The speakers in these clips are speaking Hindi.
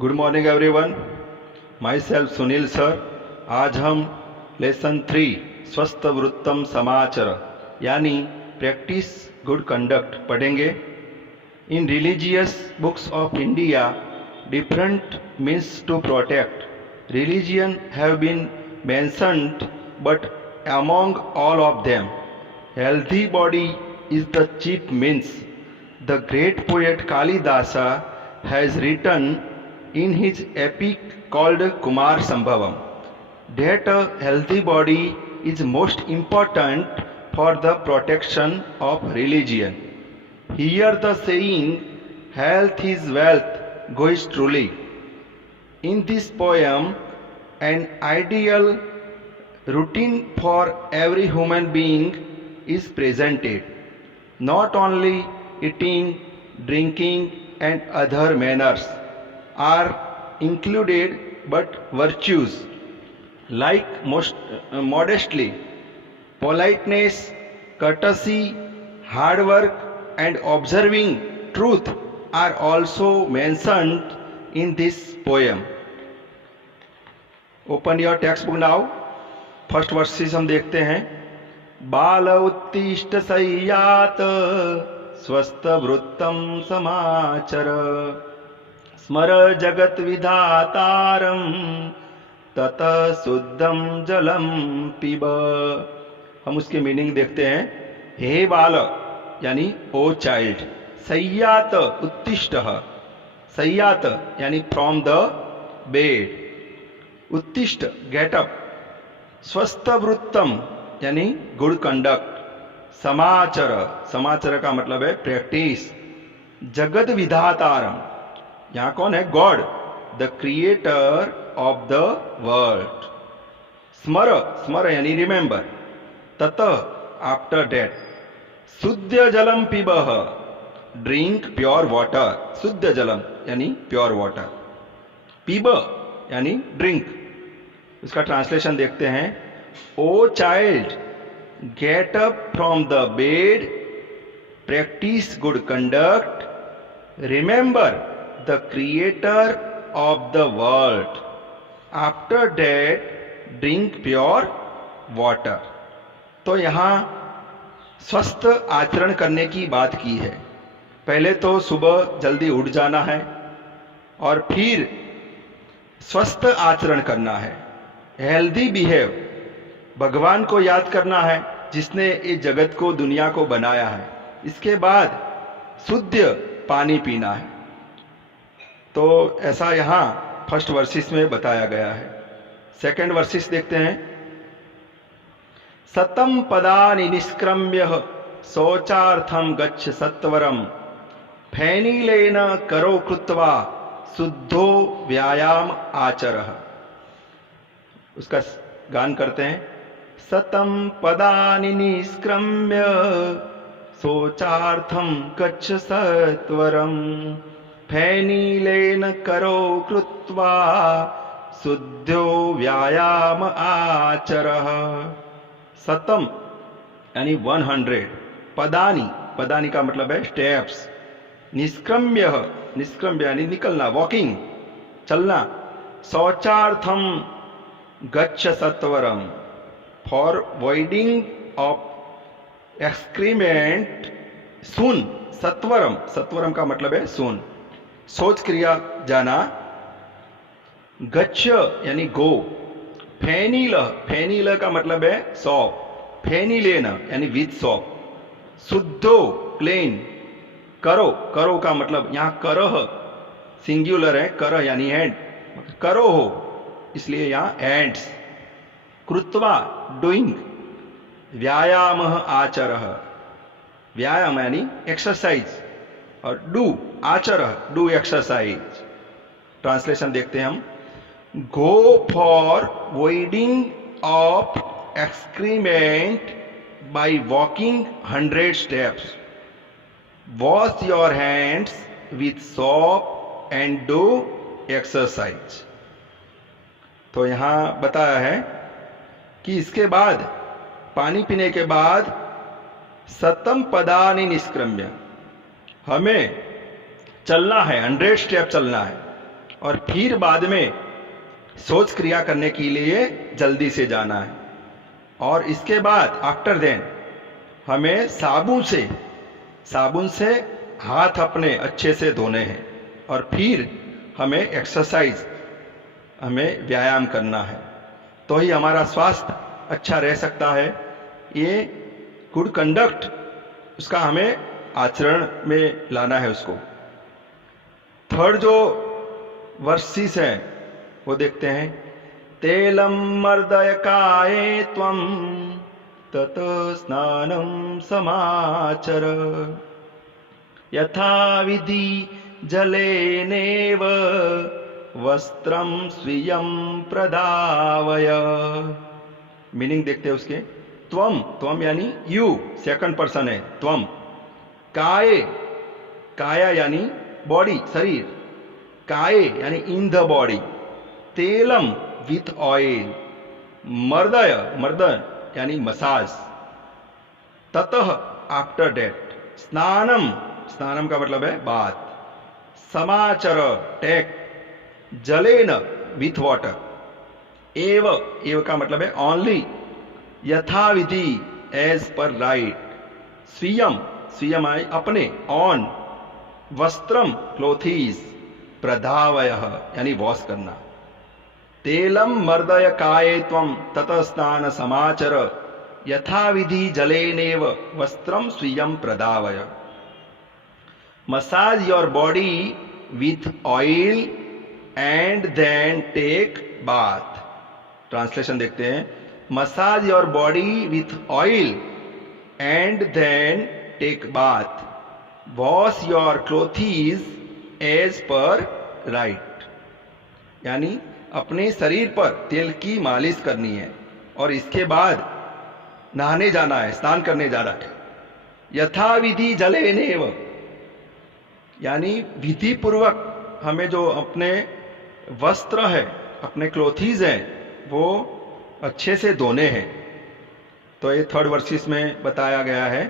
Good morning everyone, my self Sunil sir. आज हम लेसन 3 स्वस्थ वृत्तम समाचर यानी प्रैक्टिस गुड कंडक्ट पढ़ेंगे। In religious books of India different means to protect religion have been mentioned, but among all of them healthy body is the chief means. The great poet Kalidasa has written in his epic called Kumar Sambhavam that a healthy body is most important for the protection of religion. Here the saying, health is wealth, goes truly. In this poem, an ideal routine for every human being is presented. Not only eating, drinking, and other manners are included, but virtues like modesty, politeness, courtesy, hard work, and observing truth are also mentioned in this poem. Open your textbook now. First verses हम देखते हैं। बाल उत्तिष्ठ सय्यात स्वस्थ वृत्तम समाचर, स्मर जगत विधातारम तत शुद्धम जलम पिब। हम उसके मीनिंग देखते हैं। हे बाल यानी ओ चाइल्ड, सय्यात उत्तिष्ठ, सय्यात यानी फ्रॉम द बेड, उत्तिष्ठ गेट अप, स्वस्थ वृत्तम यानी गुड कंडक्ट, समाचर, समाचर का मतलब है प्रैक्टिस, जगत विधातारम, यहां कौन है? God, the creator of the world. स्मर, स्मर यानी रिमेंबर, तत आफ्टर डेट, शुद्ध जलम पिबह, ड्रिंक प्योर वाटर, शुद्ध जलम यानी प्योर वाटर, पीब यानी ड्रिंक। उसका ट्रांसलेशन देखते हैं। O child, get up from the bed, practice good conduct, remember the creator of the world, after that drink pure water। तो यहाँ स्वस्थ आचरण करने की बात की है। पहले तो सुबह जल्दी उठ जाना है और फिर स्वस्थ आचरण करना है, हेल्दी बिहेव, भगवान को याद करना है जिसने इस जगत को, दुनिया को बनाया है। इसके बाद शुद्ध पानी पीना है। तो ऐसा यहां फर्स्ट वर्सिस में बताया गया है। सेकंड वर्सिस देखते हैं। सतम पदानि निष्क्रम्य शौचार्थम गच्छ सत्वरम, फैनीलेन करो कृत्वा शुद्धो व्यायाम आचरः। उसका गान करते हैं। सतम पदानि निष्क्रम्य शौचार्थम गच्छ सत्वरम, फैनीलेन करो कृत्वा शुद्धो व्यायाम आचरः। सतम यानी 100, पदानि, पदानि का मतलब है स्टेप्स, निष्क्रम्य, निष्क्रम्य यानी निकलना, वॉकिंग, चलना, शौचार्थम गच्छ सत्वरम, फॉर वॉइडिंग ऑफ एक्सक्रीमेंट सून, सत्वरम, सत्वरम का मतलब है सून, शौच क्रिया जाना, गच्छ यानी गो, फैनील, फैनील का मतलब है सॉप, फैनीलेन यानी विद सॉप, शुद्धो क्लीन, करो, करो का मतलब यहां करह सिंगुलर है, करह यानी हैंड, करो हो इसलिए यहां हैंड्स, कृत्वा डूइंग, व्यायाम आचरः, व्यायाम यानी एक्सरसाइज, और डू आचरः, डू एक्सरसाइज। ट्रांसलेशन देखते हैं हम। Go for voiding of excrement by walking 100 steps, wash your hands with soap and do exercise. तो यहां बताया है कि इसके बाद, पानी पीने के बाद, सतम पदानि निष्क्रम्य, हमें चलना है, 100 स्टेप चलना है, और फिर बाद में शौच क्रिया करने के लिए जल्दी से जाना है। और इसके बाद आफ्टर देन हमें साबुन से हाथ अपने अच्छे से धोने हैं और फिर हमें एक्सरसाइज, हमें व्यायाम करना है, तो ही हमारा स्वास्थ्य अच्छा रह सकता है। ये गुड कंडक्ट उसका हमें आचरण में लाना है उसको। थर्ड जो वर्सेस है वो देखते हैं। तेलम मर्दय काये त्वं तत स्नानं समाचर यथा विधि जलेनेव वस्त्रम स्वीयं प्रदावय। मीनिंग देखते हैं उसके। त्वम यानी यू, सेकंड पर्सन है त्वम। काया यानी बॉडी, शरीर। काये यानी इन द बॉडी। तेलम विथ ऑयल। मर्दन यानी मसाज। ततः आफ्टर डेट। स्नानम का मतलब है बात। समाचर टेक। जलेन विथ वाटर। एव का मतलब है ओनली। यथाविधि एज पर राइट। स्वीयम अपने, ऑन। वस्त्रम क्लोथीज। प्रधावय यानी वॉश करना। तेलम मर्दय काये त्वं ततः स्नान समाचर यथाविधि जलेनेव वस्त्रम स्वीयं प्रधावय। Massage your body with oil and then take bath. Translation देखते हैं। Massage your body with oil and then take bath. Wash your clothes as per rite. यानी अपने शरीर पर तेल की मालिश करनी है और इसके बाद नहाने जाना है, स्नान करने जाना है। यथाविधि जलेनेव यानी विधि पूर्वक हमें जो अपने वस्त्र है, अपने क्लोथीज हैं, वो अच्छे से धोने हैं। तो ये थर्ड वर्सेस में बताया गया है।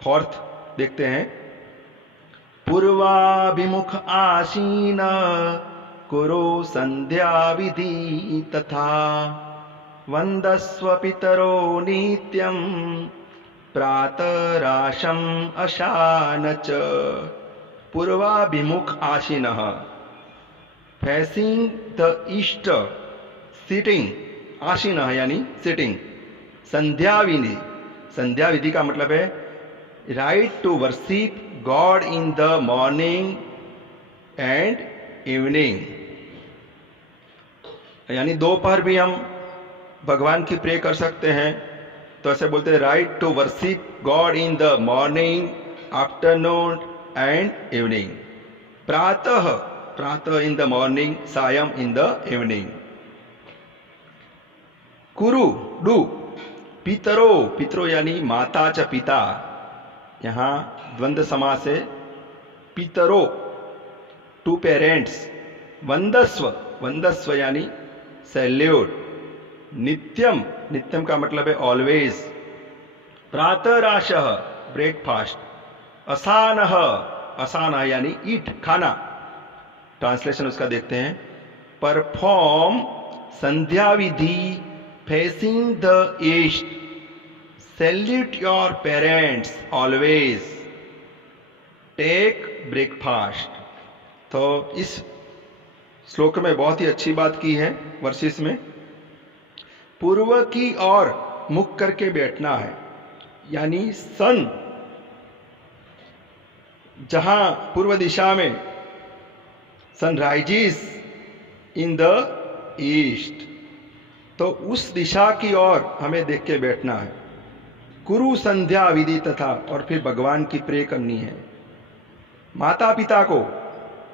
फोर्थ देखते हैं। पूर्वाभिमुख आसीन कुरु संध्या विधि तथा वंदस्व पितरो नित्यं प्रातराशम अशान च। पूर्वाभिमुख आसीनः फेसिंग द ईस्ट, सिटिंग। आसीनः यानी सिटिंग। संध्या विधि का मतलब है rite to worship God in the morning and evening. यानी दोपहर भी हम भगवान की प्रे कर सकते हैं, तो ऐसे बोलते हैं rite to worship God in the morning, afternoon and evening. प्रातः इन द मॉर्निंग, सायं इन द इवनिंग। कुरु डू। पितरो यानी माता च पिता, यहां द्वंद्व समास है। पितरो टू पेरेंट्स। वंदस्व यानी सैल्यूट। नित्यम का मतलब है ऑलवेज। प्रातराशः ब्रेकफास्ट। असान यानी ईट, खाना। ट्रांसलेशन उसका देखते हैं। परफॉर्म संध्या विधि facing the east. Salute your parents always. Take breakfast. तो इस श्लोक में बहुत ही अच्छी बात की है वर्सेस में। पूर्व की ओर मुख करके बैठना है, यानी सन जहां पूर्व दिशा में सनराइजेस इन द ईस्ट, तो उस दिशा की ओर हमें देख के बैठना है। कुरु संध्या विधि तथा, और फिर भगवान की प्रे करनी है। माता पिता को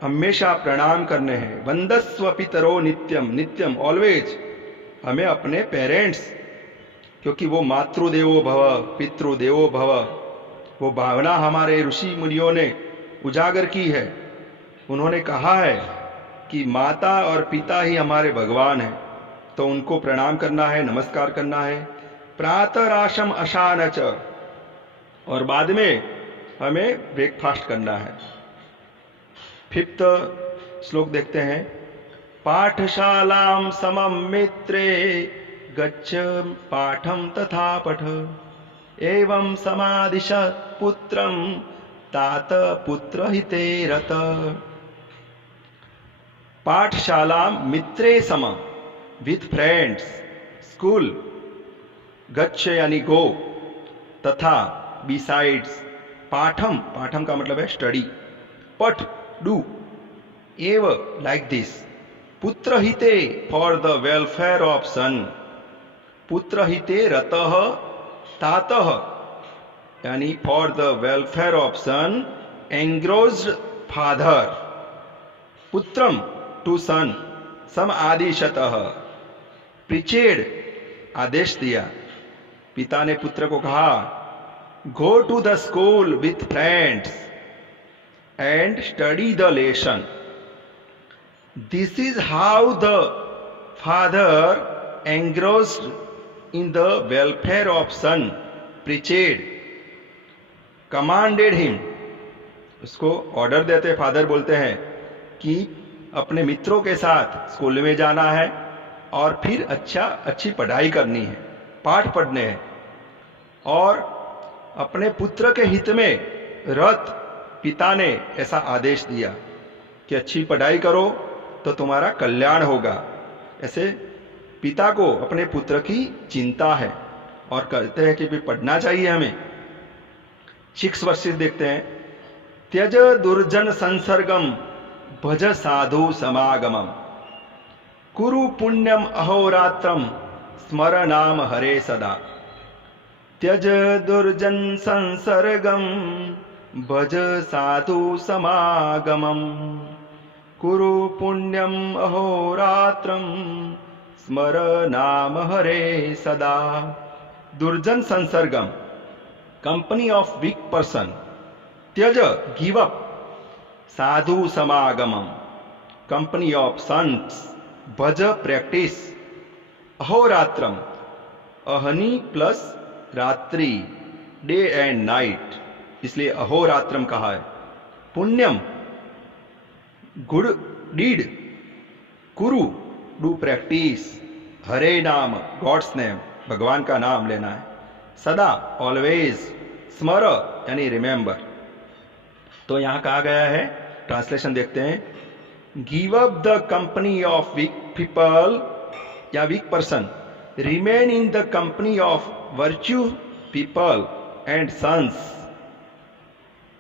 हमेशा प्रणाम करने हैं। वंदस्व पितरो नित्यम ऑलवेज। हमें अपने पेरेंट्स, क्योंकि वो मातृदेवो भव पितृदेवो भव, वो भावना हमारे ऋषि मुनियों ने उजागर की है। उन्होंने कहा है कि माता और पिता ही हमारे भगवान हैं, तो उनको प्रणाम करना है, नमस्कार करना है। प्रातराशम अशान च, और बाद में हमें ब्रेकफास्ट करना है। फिफ्थ श्लोक देखते हैं। पाठशालां समं मित्रे गच्छ पाठं तथा पठ, एवं समादिश पुत्रं तात पुत्र हिते रत। पाठशाला मित्रे सम, विथ फ्रेंड्स, स्कूल, गच्छ यानी गो, तथा बिसाइड्स, पाठम, पाठम का मतलब है स्टडी, पठ डू, एव लाइक दिस, पुत्र हिते for the welfare of son, पुत्र हिते रतः तातः यानी for the welfare of son, engrossed father, पुत्रम टू सन, सम आदिशतः, प्रीचेड आदेश दिया, पिता ने पुत्र को कहा go to the school with friends and study the lesson. This is how the father engrossed in the welfare of son, preached, commanded him, उसको ऑर्डर देते, फादर बोलते हैं कि अपने मित्रों के साथ स्कूल में जाना है और फिर अच्छी पढ़ाई करनी है, पाठ पढ़ने हैं, और अपने पुत्र के हित में रत, पिता ने ऐसा आदेश दिया कि अच्छी पढ़ाई करो तो तुम्हारा कल्याण होगा। ऐसे पिता को अपने पुत्र की चिंता है और कहते हैं कि भी पढ़ना चाहिए हमें। 6 वर्सेस देखते हैं। त्यज दुर्जन संसर्गम भज साधु समागमम, कुरु पुण्यम अहोरात्रम स्मर नाम हरे सदा। त्यज दुर्जन संसर्गम भज साधु समागमम, कुरु पुण्यम अहोरात्रम स्मर नाम हरे सदा। दुर्जन संसर्गम, कंपनी ऑफ वीक पर्सन। त्यज, गिव अप। साधु समागमम, कंपनी ऑफ संट्स। भज, प्रैक्टिस। अहोरात्रम, अहनी प्लस रात्रि, डे एंड नाइट, इसलिए अहोरात्रम कहा है। पुण्यम, गुड डीड। कुरु, डू प्रैक्टिस। हरे नाम, गॉड्स नेम, भगवान का नाम लेना है। सदा, ऑलवेज। स्मर यानी रिमेंबर। तो यहां कहा गया है, ट्रांसलेशन देखते हैं। Give up the company of weak people या weak person, remain in the company of virtue people and saints,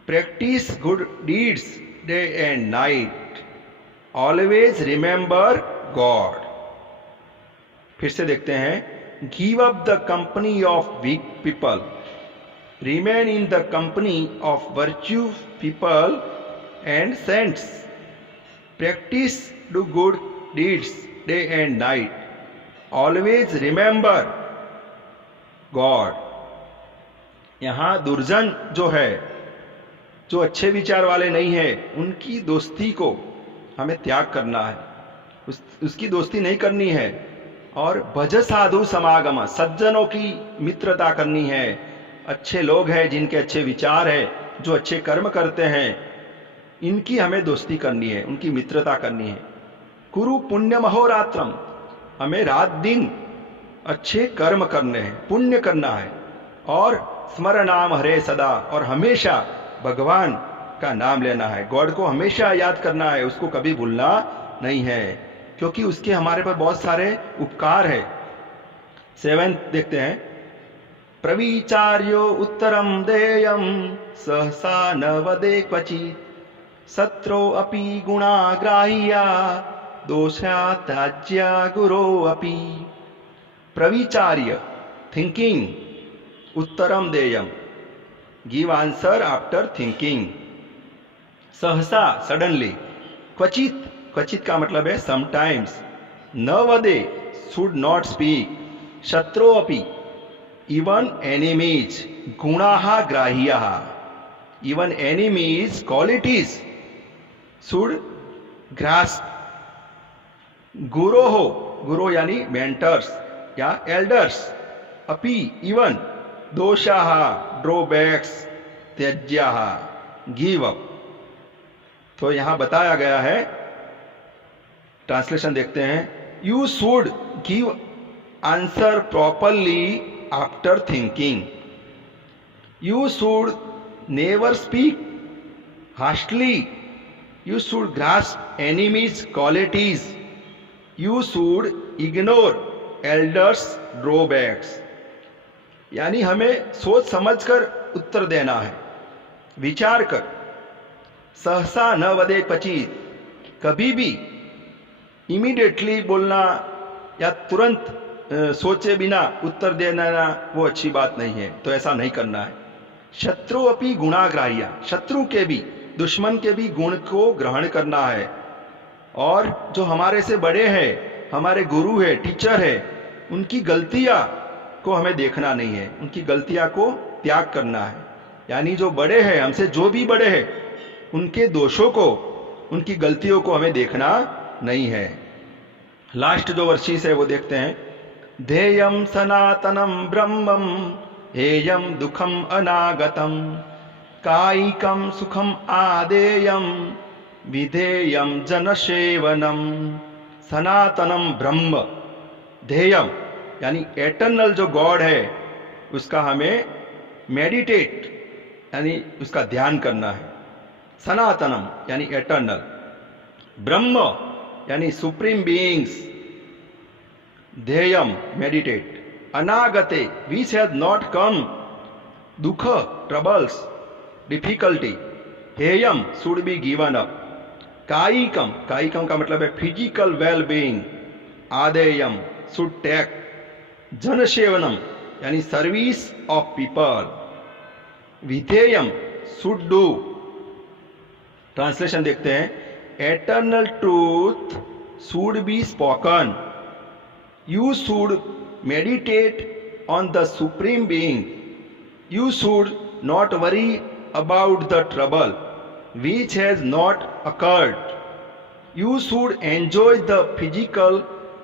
practice good deeds day and night, always remember God. फिर से देखते हैं। Give up the company of weak people, remain in the company of virtue people and saints, practice do good deeds day and night, always remember God. यहां दुर्जन जो है, जो अच्छे विचार वाले नहीं है, उनकी दोस्ती को हमें त्याग करना है, उसकी दोस्ती नहीं करनी है। और भज साधु समागम, सज्जनों की मित्रता करनी है। अच्छे लोग हैं जिनके अच्छे विचार है, जो अच्छे कर्म करते हैं, इनकी हमें दोस्ती करनी है, उनकी मित्रता करनी है। कुरु पुण्यम अहोरात्रम, हमें रात दिन अच्छे कर्म करने हैं, पुण्य करना है। और स्मर नाम हरे सदा, और हमेशा भगवान का नाम लेना है, गॉड को हमेशा याद करना है, उसको कभी भूलना नहीं है, क्योंकि उसके हमारे पर बहुत सारे उपकार है। 7 देखते हैं। प्रविचार्यो उत्तरम देयम सहसा न वदे क्वचित्, सत्रो अपि गुणाग्राह्या दोषा त्याज्या गुरो अपि। प्रविचार्य, थिंकिंग, उत्तरम देयम, गिव आंसर आफ्टर थिंकिंग। सहसा, सडनली। क्वचित, क्वचित का मतलब है समटाइम्स। न वदे, शुड नॉट स्पीक। शत्रो अपि, इवन एनिमीज। गुणाः ग्राह्याः, even enemies qualities should grasp. गुरो हो, गुरो यानी मेंटर्स या एल्डर्स। अपि, इवन। दोषाः, ड्रॉबैक्स। त्याज्याः, give up. तो यहां बताया गया है ट्रांसलेशन देखते हैं। You should give answer properly after thinking. You should never speak harshly. You should grasp enemies qualities. You should ignore elders drawbacks. यानी हमें सोच समझकर उत्तर देना है, विचार कर। सहसा न वदे पचित, कभी भी इमीडिएटली बोलना या तुरंत सोचे बिना उत्तर देना वो अच्छी बात नहीं है, तो ऐसा नहीं करना है। शत्रु अपि गुणाग्राह्य, शत्रु के भी, दुश्मन के भी गुण को ग्रहण करना है। और जो हमारे से बड़े हैं, हमारे गुरु है, टीचर है, उनकी गलतियां को हमें देखना नहीं है, उनकी गलतियां को त्याग करना है। यानी जो बड़े हैं, हमसे जो भी बड़े हैं, उनके दोषों को, उनकी गलतियों को हमें देखना नहीं है। लास्ट जो वर्षिस है वो देखते हैं। ध्येयम सनातनम ब्रह्मम हेयम दुखम अनागतम कायिकम सुखम आदेयम विधेयम जनसेवनम। सनातनम ब्रह्म, ध्येयम यानी एटर्नल जो गॉड है उसका हमें मेडिटेट यानी उसका ध्यान करना है। सनातनम यानी एटर्नल, ब्रह्म यानी सुप्रीम बीइंग्स, ध्येयम मेडिटेट, अनागते विच हैज नॉट कम, दुख ट्रबल्स डिफिकल्टी, हेयम शुड बी गिवन अप, कायिकम, कायिकम का मतलब है फिजिकल वेल बीइंग, आदेयम शुड टेक, जनसेवनम यानी सर्विस ऑफ पीपल, विधेयम शुड डू। ट्रांसलेशन देखते हैं। Eternal truth should be spoken. You should meditate on the supreme being. You should not worry about the trouble which has not occurred. You should enjoy the physical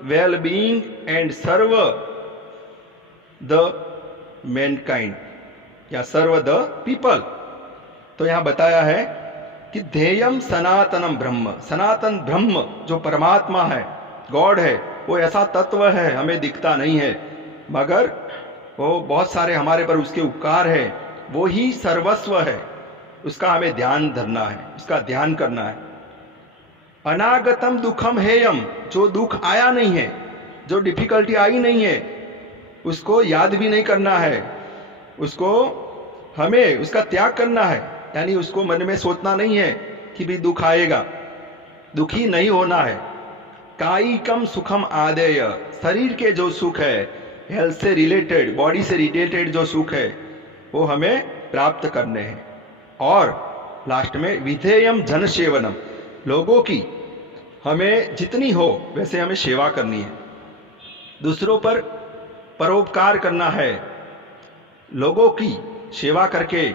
well-being and serve the mankind या serve the people। तो यहाँ बताया है कि ध्येयम सनातनम ब्रह्म, सनातन ब्रह्म जो परमात्मा है, गॉड है, वो ऐसा तत्व है हमें दिखता नहीं है, मगर वो बहुत सारे हमारे पर उसके उपकार है, वो ही सर्वस्व है, उसका हमें ध्यान धरना है, उसका ध्यान करना है। अनागतम दुखम हेयम, जो दुख आया नहीं है, जो डिफिकल्टी आई नहीं है, उसको याद भी नहीं करना है, उसको हमें उसका त्याग करना है। यानी उसको मन में सोचना नहीं है कि भी दुख आएगा, दुखी नहीं होना है। कायिकम सुखम आदेय, शरीर के जो सुख है, हेल्थ से रिलेटेड, बॉडी से रिलेटेड जो सुख है, वो हमें प्राप्त करने हैं। और लास्ट में विधेयम जन सेवनम, लोगों की हमें जितनी हो वैसे हमें सेवा करनी है, दूसरों पर परोपकार करना है, लोगों की सेवा करके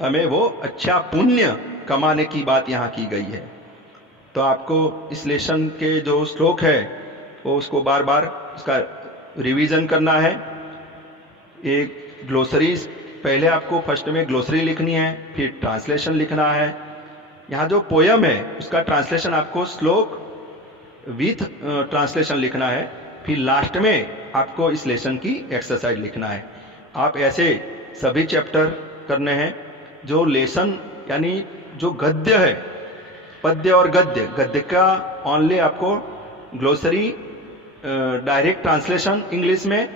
हमें वो अच्छा पुण्य कमाने की बात यहाँ की गई है। तो आपको इस लेसन के जो श्लोक है वो उसको बार बार उसका रिवीजन करना है। एक ग्लोसरी, पहले आपको फर्स्ट में ग्लोसरी लिखनी है, फिर ट्रांसलेशन लिखना है। यहाँ जो पोयम है उसका ट्रांसलेशन आपको श्लोक विथ ट्रांसलेशन लिखना है, फिर लास्ट में आपको इस लेसन की एक्सरसाइज लिखना है। आप ऐसे सभी चैप्टर करने हैं। जो लेसन यानी जो गद्य है, पद्य और गद्य, गद्य का ओनली आपको ग्लोसरी, डायरेक्ट ट्रांसलेशन इंग्लिश में,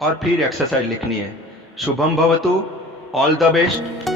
और फिर एक्सरसाइज लिखनी है। शुभम भवतु, ऑल द बेस्ट।